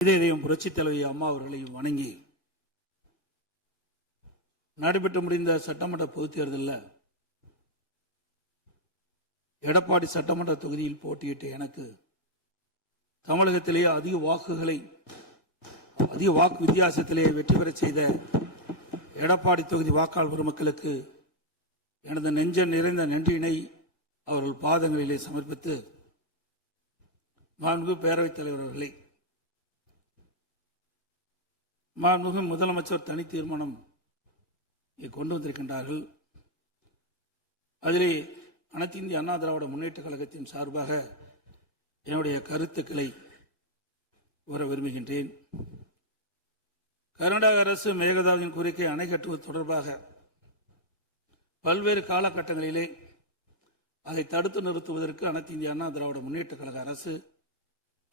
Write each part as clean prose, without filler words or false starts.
இதையும் புரட்சித் தலைவி அம்மா அவர்களையும் வணங்கி நடைபெற்று முடிந்த சட்டமன்ற பொதுத் தேர்தலில் எடப்பாடி சட்டமன்ற தொகுதியில் போட்டியிட்ட எனக்கு தமிழகத்திலேயே அதிக வாக்கு வித்தியாசத்திலேயே வெற்றி பெற செய்த எடப்பாடி தொகுதி வாக்காளர் பெருமக்களுக்கு எனது நெஞ்ச நிறைந்த நன்றியினை அவர்கள் பாதங்களிலே சமர்ப்பித்து, மாண்புமிகு பேரவைத் தலைவர் அவர்களே, மாண்புமிகு முதலமைச்சர் தனி தீர்மானம் கொண்டு வந்திருக்கின்றார்கள். அதிலே அனைத்து இந்திய அண்ணா திராவிட முன்னேற்ற கழகத்தின் சார்பாக என்னுடைய கருத்துக்களை கூற விரும்புகின்றேன். கர்நாடக அரசு மேகதாதுவின் கோரிக்கை அணை கட்டுவது தொடர்பாக பல்வேறு காலகட்டங்களிலே அதை தடுத்து நிறுத்துவதற்கு அனைத்து இந்திய அண்ணா திராவிட முன்னேற்ற கழக அரசு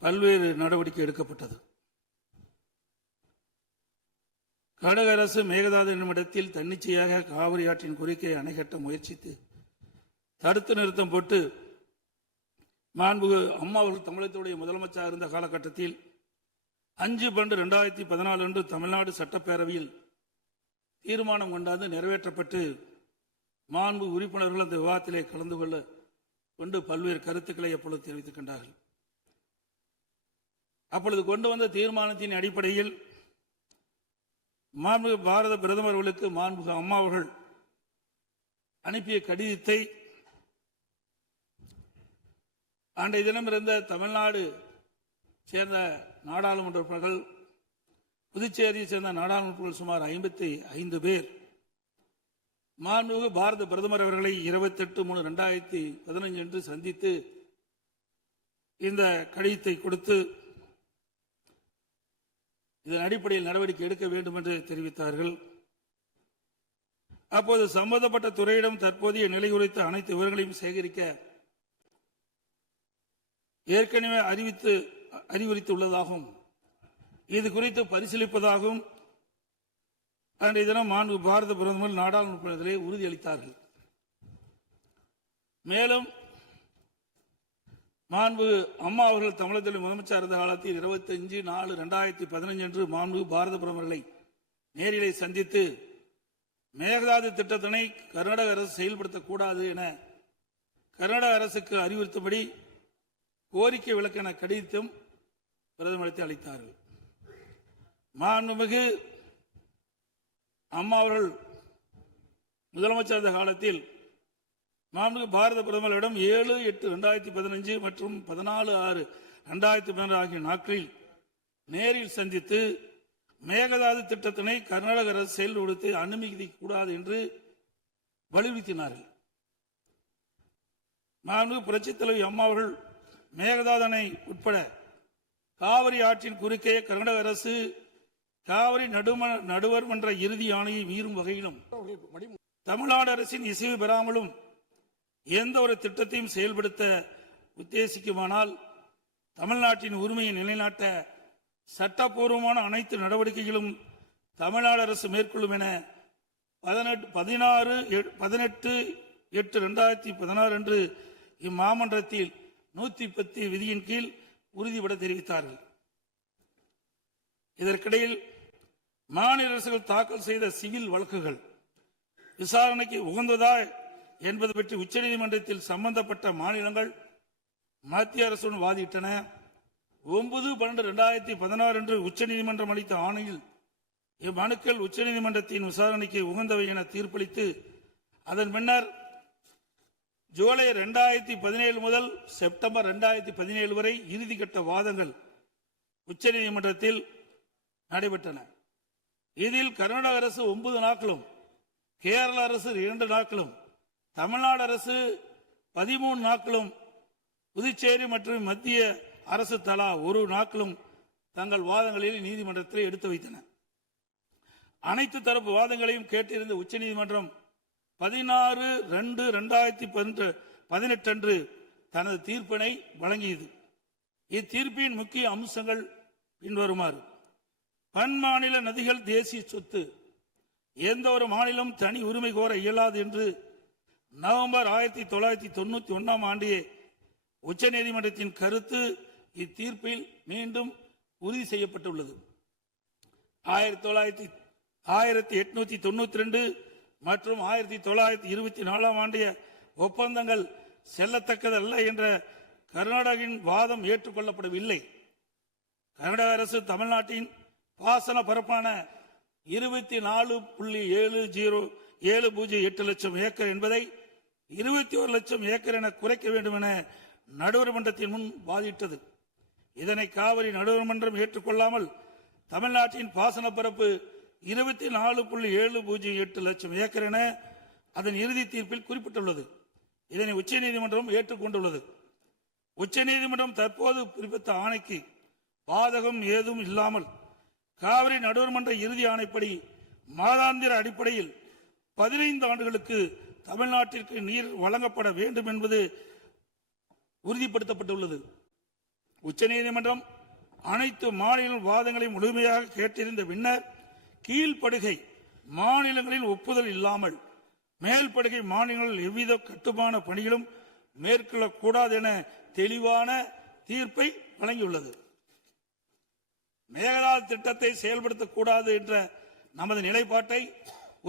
பல்வேறு நடவடிக்கை எடுக்கப்பட்டது. கர்நாடக அரசு மேகதாது என்னும் இடத்தில் தன்னிச்சையாக காவிரி ஆற்றின் கோரிக்கையை அணை கட்ட முயற்சித்து தடுத்து நிறுத்தம் போட்டு மாண்புமிகு அம்மா அவர்கள் தமிழகத்துடைய முதலமைச்சராக இருந்த காலகட்டத்தில் 5/12/2014 அன்று தமிழ்நாடு சட்டப்பேரவையில் தீர்மானம் கொண்டாந்து நிறைவேற்றப்பட்டு மாண்பு உறுப்பினர்கள் அந்த விவாதத்திலே கலந்து கொண்டு பல்வேறு கருத்துக்களை அப்பொழுது தெரிவித்திருக்கின்றார்கள். அப்பொழுது கொண்டு வந்த தீர்மானத்தின் அடிப்படையில் மாண்புமிகு பாரத பிரதமர் அவர்களுக்கு மாண்புமிகு அம்மா அவர்கள் அனுப்பிய கடிதத்தை அன்றைய தினம் இருந்த தமிழ்நாடு சேர்ந்த நாடாளுமன்ற உறுப்பினர்கள், புதுச்சேரியை சேர்ந்த நாடாளுமன்ற உறுப்பினர்கள் சுமார் 55 பேர் மாண்புமிகு பாரத பிரதமர் அவர்களை 28/3/2015 அன்று சந்தித்து இந்த கடிதத்தை கொடுத்து இதன் அடிப்படையில் நடவடிக்கை எடுக்க வேண்டும் என்று தெரிவித்தார்கள். அப்போது சம்பந்தப்பட்ட துறையிடம் தற்போதைய நிலை குறித்த அனைத்து விவரங்களையும் சேகரிக்க ஏற்கனவே அறிவுறுத்தியுள்ளதாகவும் இது குறித்து பரிசீலிப்பதாகவும் அன்றைய தினம் மாண்பு பாரத பிரதமர் நாடாளுமன்றத்திலே உறுதியளித்தார்கள். மேலும் மாண்பு அம்மா அவர்கள் தமிழகத்தில் முதலமைச்சர் இருந்த காலத்தில் 25/4/2015 அன்று மாண்பு பாரத பிரதமர்களை நேரிலே சந்தித்து மேகதாது திட்டத்தினை கர்நாடக அரசு செயல்படுத்தக்கூடாது என கர்நாடக அரசுக்கு அறிவுறுத்தபடி கோரிக்கை விளக்கென கடிதம் பிரதமருக்கு அளித்தார்கள். மாண்புமிகு அம்மா அவர்கள் முதலமைச்சர் இருந்த காலத்தில் மாண்புமிகு பாரத பிரதமரிடம் 7/8/2015 மற்றும் 14/6/2012 ஆகிய நாட்களில் நேரில் சந்தித்து மேகதாது திட்டத்தினை கர்நாடக அரசு செயல்படுத்த அனுமதிக்கூடாது என்று வலியுறுத்தினார்கள். மாண்புமிகு புரட்சித் தலைவி அம்மா அவர்கள் மேகதாது அணை உட்பட காவிரி ஆற்றின் குறுக்கே கர்நாடக அரசு காவிரி நடுவர் மன்ற இறுதி ஆணையை மீறும் வகையிலும் தமிழ்நாடு அரசின் இசைவு பெறாமலும் எந்த ஒரு திட்டத்தையும் செயல்படுத்த உத்தேசிக்குமானால் தமிழ்நாட்டின் உரிமையை நிலைநாட்ட சட்டப்பூர்வமான அனைத்து நடவடிக்கைகளும் தமிழ்நாடு அரசு மேற்கொள்ளும் என 18/8/2016 அன்று இம்மாமன்றத்தில் 110 விதியின் கீழ் உறுதிபட தெரிவித்தார்கள். இதற்கிடையில் மாநில அரசுகள் தாக்கல் செய்த சிவில் வழக்குகள் விசாரணைக்கு உகந்ததா என்பது பற்றி உச்சநீதிமன்றத்தில் சம்பந்தப்பட்ட மாநிலங்கள் மத்திய அரசுடன் வாதிட்டன. 9/12/2016 அன்று உச்சநீதிமன்றம் அளித்த ஆணையில் இம்மனுக்கள் உச்சநீதிமன்றத்தின் விசாரணைக்கு உகந்தவை என தீர்ப்பளித்து அதன் பின்னர் ஜூலை 2017 முதல் செப்டம்பர் 2017 வரை இறுதிக்கட்ட வாதங்கள் உச்சநீதிமன்றத்தில் நடைபெற்றன. இதில் கர்நாடக அரசு 9 நாட்களும், கேரள அரசு 2 நாட்களும், தமிழ்நாடு அரசு 13 நாட்களும், புதுச்சேரி மற்றும் மத்திய அரசு தலா 1 நாட்களும் தங்கள் வாதங்களில் நீதிமன்றத்தில் எடுத்து வைத்தன. அனைத்து தரப்பு வாதங்களையும் கேட்டிருந்த உச்சநீதிமன்றம் 16/2/2018 அன்று தனது தீர்ப்பினை வழங்கியது. இத்தீர்ப்பின் முக்கிய அம்சங்கள் பின்வருமாறு: பன்மாநில நதிகள் தேசிய சொத்து, எந்த ஒரு மாநிலம் தனி உரிமை கோர இயலாது என்று நவம்பர் 1991 ஆண்டிய உச்சநீதிமன்றத்தின் கருத்து இத்தீர்ப்பில் மீண்டும் உறுதி செய்யப்பட்டுள்ளது. 1892 மற்றும் 1924 ஆண்டிய ஒப்பந்தங்கள் செல்லத்தக்கதல்ல என்ற கர்நாடகின் வாதம் ஏற்றுக்கொள்ளப்படவில்லை. கர்நாடக அரசு தமிழ்நாட்டின் பாசன பரப்பான 24.708 லட்சம் ஏக்கர் என்பதை 21 லட்சம் ஏக்கர் என குறைக்க வேண்டும் என நடுவர் மன்றத்தின் முன் வாதிட்டது. இதனை காவிரி நடுவர் மன்றம் ஏற்றுக்கொள்ளாமல் தமிழ்நாட்டின் பாசன பரப்பு 24.708 லட்சம் ஏக்கர் என அதன் இறுதி தீர்ப்பில் குறிப்பிட்டுள்ளது. இதனை உச்சநீதிமன்றம் ஏற்றுக்கொண்டுள்ளது. உச்சநீதிமன்றம் தற்போது பிறப்பித்த ஆணைக்கு பாதகம் ஏதும் இல்லாமல் காவிரி நடுவர் மன்ற இறுதி ஆணைப்படி மாதாந்திர அடிப்படையில் 15 ஆண்டுகளுக்கு தமிழ்நாட்டிற்கு நீர் வழங்கப்பட வேண்டும் என்பது உறுதிப்படுத்தப்பட்டுள்ளது. உச்சநீதிமன்றம் அனைத்து மாநில வாதங்களை முழுமையாக கேட்டிருந்த பின்னர் கீழ்ப்படுகை மாநிலங்களின் ஒப்புதல் இல்லாமல் மேல்படுகை மாநிலங்களில் எவ்வித கட்டுமான பணிகளும் மேற்கொள்ளக்கூடாது என தெளிவான தீர்ப்பை வழங்கியுள்ளது. மேகதாது திட்டத்தை செயல்படுத்தக்கூடாது என்ற நமது நிலைப்பாட்டை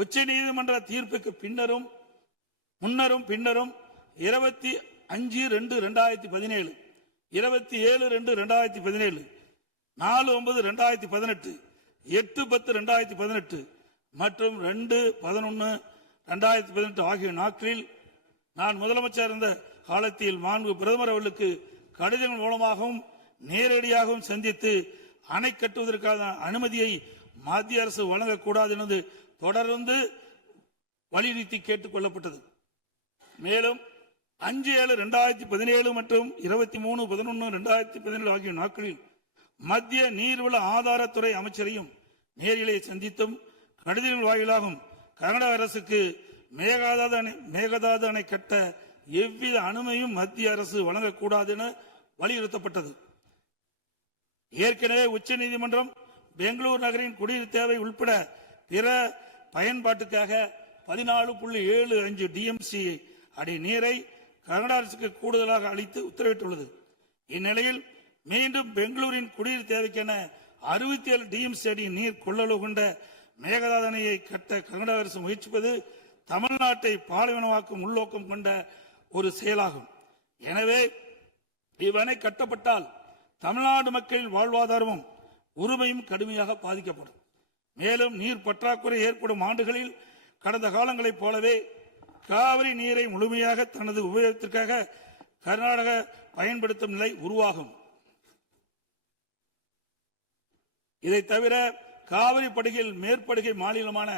உச்சநீதிமன்ற தீர்ப்புக்கு முன்னரும் பின்னரும் 25/2/2017, 27/2/2017, 4/9/2018, 8/10/2018 மற்றும் 2/11/2018 ஆகிய நாட்களில் நான் முதலமைச்சர் இருந்த காலத்தில் மாண்பு பிரதமர் அவர்களுக்கு கடிதங்கள் மூலமாகவும் நேரடியாகவும் சந்தித்து அணை கட்டுவதற்கான அனுமதியை மத்திய அரசு வழங்கக்கூடாது என்பது தொடர்ந்து வலியுறுத்தி கேட்டுக் கொள்ளப்பட்டது. மேலும் 5/7/2017 மற்றும் 23/11/2017 ஆகிய நாட்களில் மத்திய நீர்வள ஆதாரத்துறை அமைச்சரையும் நேரிலே சந்தித்தும் கடிதங்கள் வாயிலாகவும் கர்நாடக அரசுக்கு மேகதாது அணை கட்ட எவ்வித அனுமதியும் மத்திய அரசு வழங்கக்கூடாது என வலியுறுத்தப்பட்டது. ஏற்கனவே உச்சநீதிமன்றம் பெங்களூரு நகரின் குடிநீர் தேவை உட்பட பிற பயன்பாட்டுக்காக 14.75 டிஎம்சி அடி நீரை கர்நாடக அரசுக்கு கூடுதலாக அளித்து உத்தரவிட்டுள்ளது. இந்நிலையில் மீண்டும் பெங்களூரின் குடிநீர் தேவைக்கென 67 டிஎம்சி அடி நீர் கொள்ளளவு கொண்ட மேகதாது அணையை கட்ட கர்நாடக அரசு முயற்சிப்பது தமிழ்நாட்டை பாலைவனமாக்கும் உள்நோக்கம் கொண்ட ஒரு செயலாகும். எனவே இவ்வணை கட்டப்பட்டால் தமிழ்நாடு மக்களின் வாழ்வாதாரமும் உரிமையும் கடுமையாக பாதிக்கப்படும். மேலும் நீர் பற்றாக்குறை ஏற்படும் ஆண்டுகளில் கடந்த காலங்களைப் போலவே காவிரி நீரை முழுமையாக தனது உபயோகத்திற்காக கர்நாடக பயன்படுத்தும் நிலை உருவாகும். இதை தவிர காவிரி படுகையில் மேற்படுகை மாநிலமான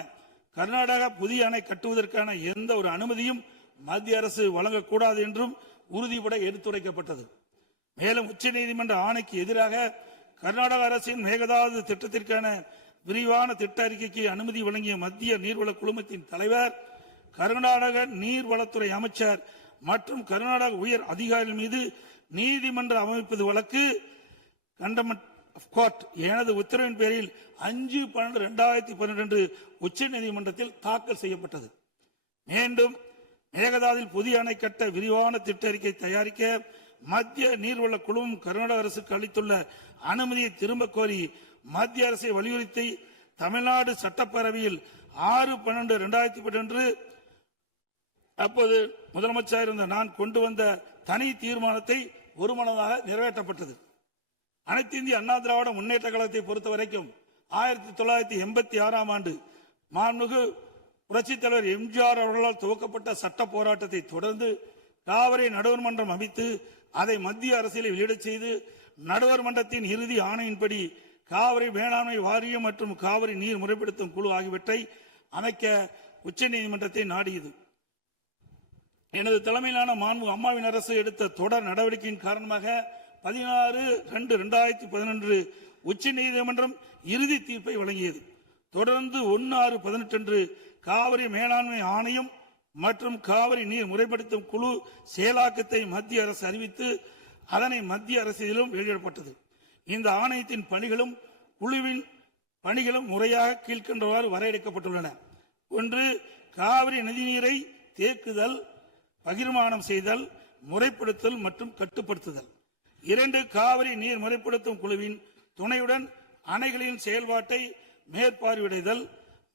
கர்நாடகா புதிய அணை கட்டுவதற்கான எந்த ஒரு அனுமதியும் மத்திய அரசு வழங்கக்கூடாது என்றும் உறுதிபட எடுத்துரைக்கப்பட்டது. மேலும் உச்சநீதிமன்ற ஆணைக்கு எதிராக கர்நாடக அரசின் மேகதாது திட்டத்திற்கான விரிவான திட்ட அறிக்கைக்கு அனுமதி வழங்கிய மத்திய நீர்வள குழுமத்தின் தலைவர், கர்நாடக நீர்வளத்துறை அமைச்சர் மற்றும் கர்நாடக உயர் அதிகாரிகள் மீது நீதிமன்ற அமைப்பது வழக்கு கண்டெம்ப்ட் ஆஃப் கோர்ட் எனது உத்தரவின் பேரில் 5/12/2012 உச்சநீதிமன்றத்தில் தாக்கல் செய்யப்பட்டது. மீண்டும் மேகதாதில் புதிய அணை கட்ட விரிவான திட்ட அறிக்கை தயாரிக்க மத்திய நீர்வள குழுமம் கர்நாடக அரசுக்கு அளித்துள்ள அனுமதியை திரும்ப கோரி மத்திய அரசை வலியுறுத்தி தமிழ்நாடு சட்டப்பேரவையில் 6/12/2012 அப்போது முதலமைச்சர் இருந்த நான் கொண்டு வந்த தனி தீர்மானத்தை ஒருமனதாக நிறைவேற்றப்பட்டது. அனைத்து இந்திய அண்ணா திராவிட முன்னேற்ற கழகத்தை பொறுத்தவரைக்கும் 1986 ஆண்டு மாண்புமிகு புரட்சித் தலைவர் எம்ஜிஆர் அவர்களால் துவக்கப்பட்ட சட்ட போராட்டத்தை தொடர்ந்து காவிரி நடுவர் மன்றம் அமைத்து அதை மத்திய அரசியலை வெளியிடச் செய்து நடுவர் மன்றத்தின் இறுதி ஆணையின்படி காவிரி மேலாண்மை வாரியம் மற்றும் காவிரி நீர் முறைப்படுத்தும் குழு ஆகியவற்றை அமைக்க உச்சநீதிமன்றத்தை நாடியது. எனது தலைமையிலான மாண்பு அம்மாவின் அரசு எடுத்த தொடர் நடவடிக்கையின் காரணமாக 16/2/2011 உச்சநீதிமன்றம் இறுதி தீர்ப்பை வழங்கியது. தொடர்ந்து 1/6/18 காவிரி மேலாண்மை ஆணையம் மற்றும் காவிரி நீர் முறைப்படுத்தும் குழு செயலாக்கத்தை மத்திய அரசு அறிவித்து அதனை மத்திய அரசியலும் வெளியிடப்பட்டது. இந்த ஆணையத்தின் பணிகளும் குழுவின் பணிகளும் முறையாக கீழ்கண்டவாறு வரையறுக்கப்பட்டுள்ளன. 1. காவிரி நதிநீரை தேக்குதல், பகிர்மானம் செய்தல், முறைப்படுத்தல் மற்றும் கட்டுப்படுத்துதல். 2. காவிரி நீர் முறைப்படுத்தும் குழுவின் துணையுடன் அணைகளின் செயல்பாட்டை மேற்பார்வையிடுதல்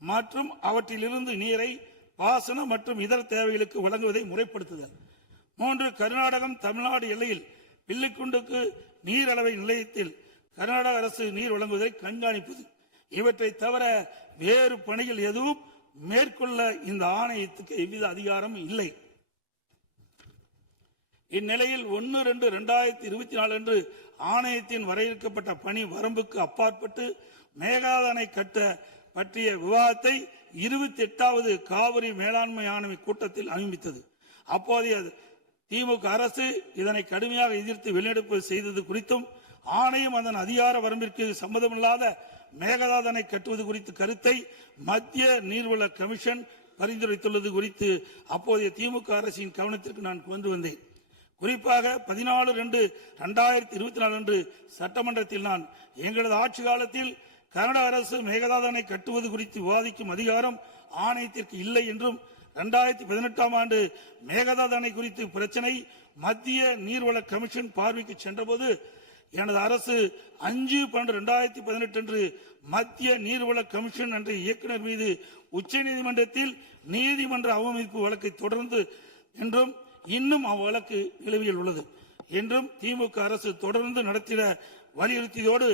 மற்றும் அவற்றிலிருந்து நீரை பாசன மற்றும் இதர தேவைகளுக்கு வழங்குவதை முறைப்படுத்துதல். 3. கர்நாடகம் தமிழ்நாடு எல்லையில் வில்லிக்குண்டுக்கு நீர் அளவை நிலையத்தில் கர்நாடக அரசு நீர் வழங்குவதை கண்காணிப்பது. இவற்றை தவிர வேறு பணிகள் எதுவும் மேற்கொள்ள இந்த ஆணையத்துக்கு எவ்வித அதிகாரம் இல்லை. இந்நிலையில் 1/2/2024 அன்று ஆணையத்தின் வரையறுக்கப்பட்ட பணி வரம்புக்கு அப்பாற்பட்டு மேகதாது அணை கட்ட பற்றிய விவாதத்தை 28வது காவிரி மேலாண்மை ஆணைய கூட்டத்தில் அனுமதித்தது. அப்போதைய திமுக அரசு இதனை கடுமையாக எதிர்த்து வெளிநடப்பு செய்தது குறித்தும் ஆணையம் அதன் அதிகார வரம்பிற்கு சம்மதமில்லாத மேகதாது அணை கட்டுவது குறித்த கருத்தை மத்திய நீர்வள கமிஷன் பரிந்துரைத்துள்ளது குறித்து அப்போதைய திமுக அரசின் கவனத்திற்கு நான் கொண்டு வந்தேன். குறிப்பாக 14/2/2024 அன்று சட்டமன்றத்தில் நான் எங்களது ஆட்சி காலத்தில் கர்நாடக அரசு மேகதாது அணை கட்டுவது குறித்து விவாதிக்கும் அதிகாரம் ஆணையத்திற்கு இல்லை என்றும் 2018ஆம் ஆண்டு மேகதாது அணை குறித்து பிரச்சனை மத்திய நீர்வள கமிஷன் பார்வைக்கு சென்றபோது எனது அரசு 5/12/2018 அன்று மத்திய நீர்வள கமிஷன் என்ற இயக்குநர் மீது உச்சநீதிமன்றத்தில் நீதிமன்ற அவமதிப்பு வழக்கை தொடர்ந்து என்றும் இன்னும் அவ்வழக்கு நிலுவையில் உள்ளது என்றும் திமுக அரசு தொடர்ந்து நடத்திட வலியுறுத்தியதோடு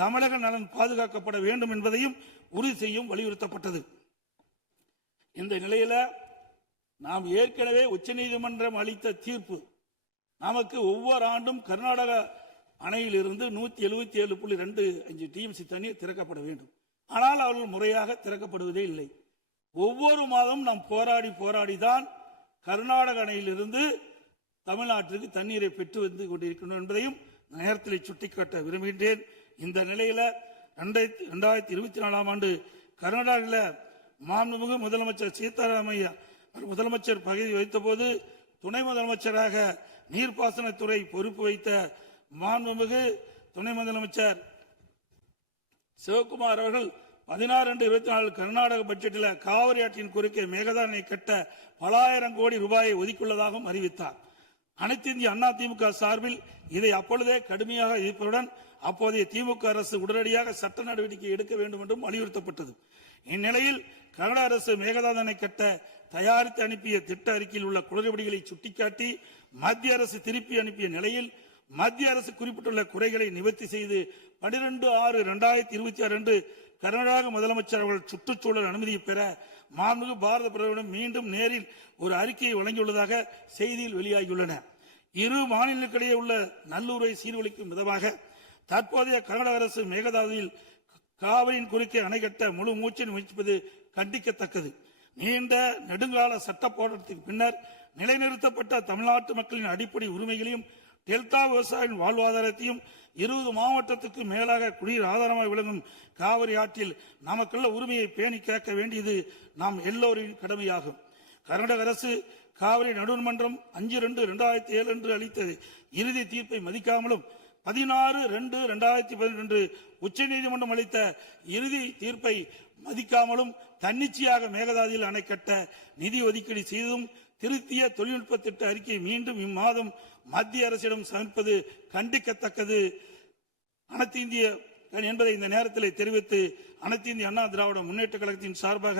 தமிழக நலன் பாதுகாக்கப்பட வேண்டும் என்பதையும் உறுதி செய்யும் வலியுறுத்தப்பட்டது. இந்த நிலையில நாம் ஏற்கனவே உச்சநீதிமன்றம் அளித்த தீர்ப்பு நமக்கு ஒவ்வொரு ஆண்டும் கர்நாடக அணையிலிருந்து 177.25 டிஎம்சி தண்ணீர் திறக்கப்பட வேண்டும். ஆனால் அவர்கள் முறையாக திறக்கப்படுவதே இல்லை. ஒவ்வொரு மாதம் நாம் போராடிதான் கர்நாடக அணையிலிருந்து தமிழ்நாட்டிற்கு தண்ணீரை பெற்று வந்து கொண்டிருக்கணும் என்பதையும் நேரத்தில் சுட்டிக்காட்ட விரும்புகின்றேன். இந்த நிலையில 2024ஆம் ஆண்டு கர்நாடகாவில் மாண்புமிகு முதலமைச்சர் சீதாராமையா முதலமைச்சர் பதவி வைத்த போது துணை முதலமைச்சராக நீர்ப்பாசனத்துறை பொறுப்பு வைத்த மாண்புமிகு துணை முதலமைச்சர் சிவகுமார் அவர்கள் 16/2/24 கர்நாடக பட்ஜெட்டில் காவிரி ஆற்றின் குறுக்கே மேகதாது அணை கட்ட பல ஆயிரம் கோடி ரூபாயை ஒதுக்கியுள்ளதாகவும் அறிவித்தார். அனைத்து இந்திய அண்ணா திமுக சார்பில் இதை அப்பொழுதே கடுமையாக எதிர்ப்பதுடன் அப்போதைய திமுக அரசு உடனடியாக சட்ட நடவடிக்கை எடுக்க வேண்டும் என்றும் வலியுறுத்தப்பட்டது. இந்நிலையில் கர்நாடக அரசு மேகதாது அணை கட்ட தயாரித்து அனுப்பிய திட்ட அறிக்கையில் உள்ள குளறுபடிகளை சுட்டிக்காட்டி மத்திய அரசு திருப்பி அனுப்பிய நிலையில் மத்திய அரசு குறிப்பிட்டுள்ள குறைகளை நிவர்த்தி செய்து 12/6/2026 அன்று கர்நாடக முதலமைச்சர் அவர்கள் சுற்றுச்சூழல் அனுமதியை பெற மாண்புமிகு பாரத பிரதமரிடம் மீண்டும் நேரில் ஒரு அறிக்கையை வழங்கியுள்ளதாக செய்தியில் வெளியாகியுள்ளன. இரு மாநிலங்களுக்கிடையே உள்ள நல்லுறவை சீர்குலைக்கும் விதமாக தற்போதைய கர்நாடக அரசு மேகதாதுவில் காவிரியின் குறுக்கே அணை கட்ட முழு மூச்சில் முயற்சிப்பது கண்டிக்கத்தக்கது. நீண்ட நெடுங்கால சட்ட போராட்டத்திற்கு பின்னர் நிலைநிறுத்தப்பட்ட தமிழ்நாட்டு மக்களின் அடிப்படை உரிமைகளையும் டெல்டா விவசாயியின் வாழ்வாதாரத்தையும் 20 மாவட்டத்துக்கு மேலாக குடிநீர் ஆதாரமாக விளங்கும் காவிரி ஆற்றில் நமக்குள்ள உரிமையை பேணி காக்க வேண்டியது நாம் எல்லோரின் கடமையாகும். கர்நாடக அரசு காவிரி நடுவர்மன்றம் 5/2/2007 அன்று அளித்த இறுதி தீர்ப்பை மதிக்காமலும் 16/2/2018 அன்று உச்சநீதிமன்றம் அளித்த இறுதி தீர்ப்பை மதிக்காமலும் தன்னிச்சையாக மேகதாதுவில் அணை கட்ட நிதி ஒதுக்கீடு செய்ததும் திருத்திய தொழில்நுட்ப திட்ட அறிக்கையை மீண்டும் இம்மாதம் மத்திய அரசிடம் சமர்ப்பது கண்டிக்கத்தக்கது அனைத்து இந்திய என்பதை இந்த நேரத்தில் தெரிவித்து அனைத்து இந்திய அண்ணா திராவிட முன்னேற்ற கழகத்தின் சார்பாக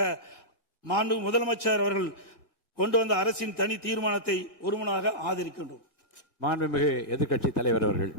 மாண்பு முதலமைச்சர் அவர்கள் கொண்டு வந்த அரசின் தனி தீர்மானத்தை ஒருமனாக ஆதரிக்கின்றோம். மாண்புமிகு எதிர்க்கட்சி தலைவர் அவர்கள்.